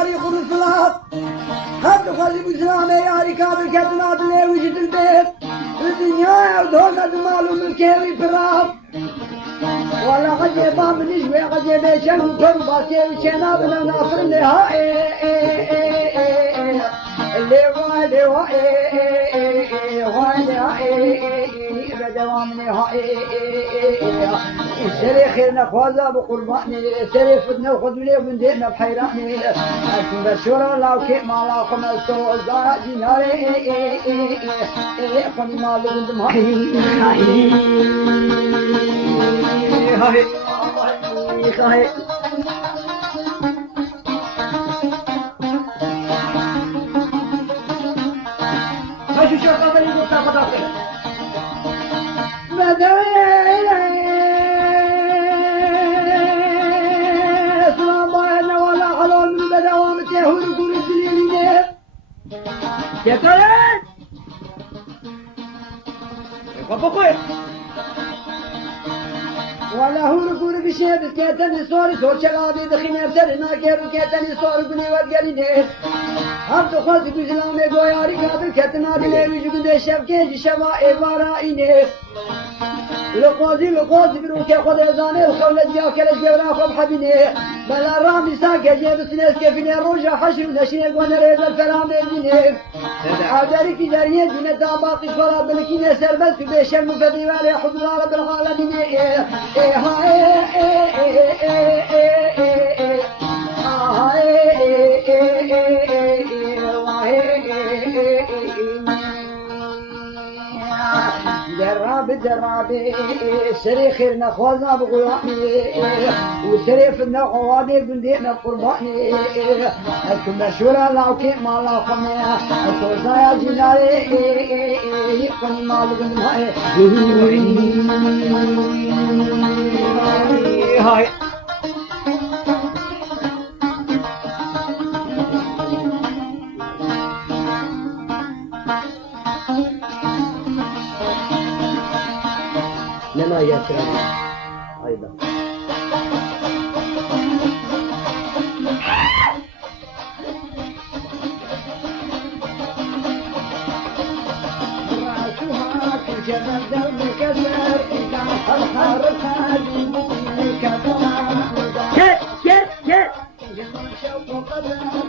تاريخ الإسلام هب خلي بإسلام ياري كابل كتنا بلي وجد البيت الدنيا ودولنا المال وملكي براب ولا غجيبا من نجوي غجيبا شنو كرباتي وشنابنا نافر لها اللي والي والي بدوامني سري خيرنا خوازا بقرباني سري فتنا وخذولي وبندينا بحيراني أكون بشورة الله كيف ما الله خمسة الزاجي ناري خوني مالو بندم هاي شو شو قبل يقول تاخذ يتولد بابا ولا هو ركور بشيء بكيتني صوري صور شلابي دخيني بسرنا كيف بكيتني صور بني وبقليني هم تخوز بجلامي قوياري قابل كتنا دلي وجود الشبكي شبا إبارائيني لقوزي بروكي خود ازاني الخولة جاك الجبرا خب حبيني بلا رامي ساكي جيب سنس كفيني روجا حشر نشيني قوانا ريز الفرامي بني عادري كي جاريه دين داباقي فرا بلكيني سربت في بيش المفدي والي حضور رب العالمين جرابي سري خيرنا خوازنا بغلاني وسري فدنا خواني بندينا بقرباني أكون مشهورة لو كيف ما الله قمي أتوزا يا جناري يقني مالو بندمائي هاي لما يسرع أيضا رأسها كجبل درب كسر إذا الخر خالي كسر كيف شوق قدر